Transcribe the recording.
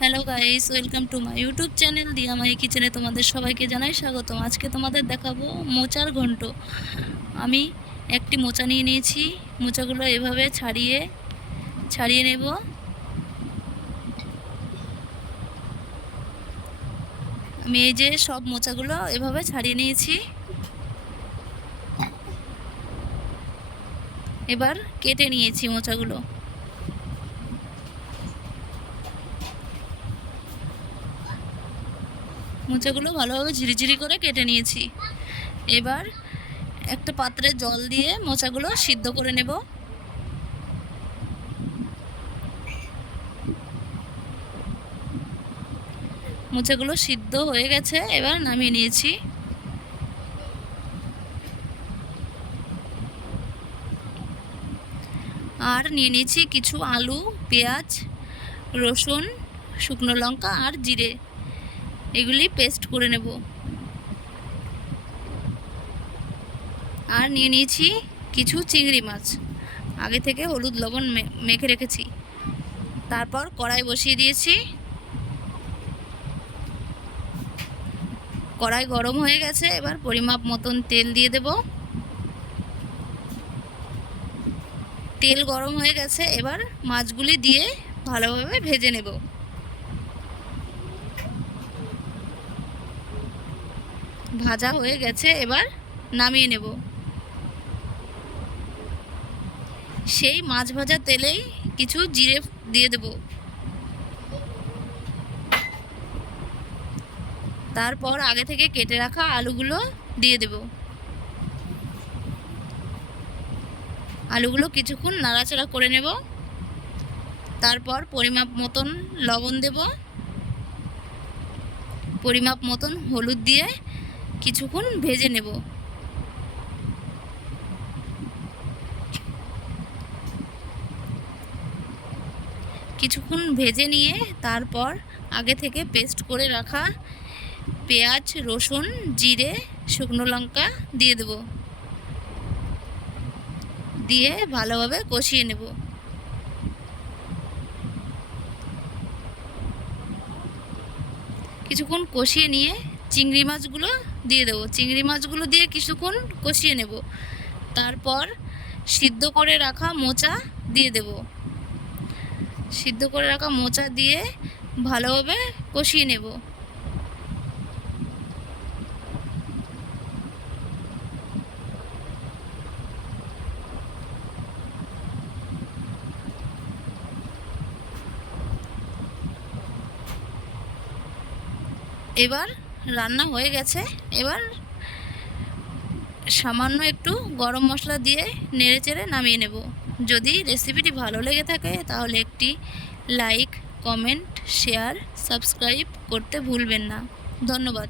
Hello guys, welcome to my YouTube channel দিয়া মাই কিচেনে। তোমাদের সবাইকে জানাই স্বাগতম। আজকে তোমাদের দেখাবো মোচার ঘন্ট। আমি একটি মোচা নিয়ে নিয়েছি। মোচাগুলো এভাবে ছাড়িয়ে ছাড়িয়ে নেব। আমি এই যে সব মোচাগুলো এভাবে ছাড়িয়ে নিয়েছি। এবার কেটে নিয়েছি মোচাগুলো। মোচাগুলো ভালোভাবে ঝিরিঝিরি করে কেটে নিয়েছি। এবার একটা পাত্রে জল দিয়ে মোচাগুলো সিদ্ধ করে নেব। মোচাগুলো সিদ্ধ হয়ে গেছে, এবার নামিয়ে নিয়েছি। আর নিয়ে নিয়েছি কিছু আলু, পেঁয়াজ, রসুন, শুকনো লঙ্কা আর জিরে। এগুলি পেস্ট করে নেব। আর নিয়ে নিয়েছি কিছু চিংড়ি মাছ, আগে থেকে হলুদ লবণ মেখে রেখেছি। তারপর কড়াই বসিয়ে দিয়েছি। কড়াই গরম হয়ে গেছে, এবার পরিমাপ মতন তেল দিয়ে দেব। তেল গরম হয়ে গেছে, এবার মাছগুলি দিয়ে ভালোভাবে ভেজে নেব। ভাজা হয়ে গেছে, এবার নামিয়ে নেব। সেই মাছ ভাজা তেলেই কিছু জিরে দিয়ে দেব। তারপর আগে থেকে কেটে রাখা আলুগুলো দিয়ে দেব। আলুগুলো কিছুক্ষণ নাড়াচাড়া করে নেব। তারপর পরিমাপ মতন লবণ দেব, পরিমাপ মতন হলুদ দিয়ে কিছুক্ষণ ভেজে নেব। কিছুক্ষণ ভেজে নিয়ে তারপর আগে থেকে পেস্ট করে রাখা পেঁয়াজ, রসুন, জিরে, শুকনো লঙ্কা দিয়ে দেব। দিয়ে ভালোভাবে কষিয়ে নেব। কিছুক্ষণ কষিয়ে নিয়ে চিংড়ি মাছগুলো দিয়ে দেবো। চিংড়ি মাছগুলো দিয়ে কিছুক্ষণ কষিয়ে নেব। তারপর সিদ্ধ করে রাখা মোচা দিয়ে দেব। সিদ্ধ করে রাখা মোচা দিয়ে ভালোভাবে কষিয়ে নেব। এবার রান্না হয়ে গেছে। এবার সামান্য একটু গরম মশলা দিয়ে নেড়েচেড়ে নামিয়ে নেব। যদি রেসিপিটি ভালো লেগে থাকে তাহলে একটি লাইক, কমেন্ট, শেয়ার, সাবস্ক্রাইব করতে ভুলবেন না। ধন্যবাদ।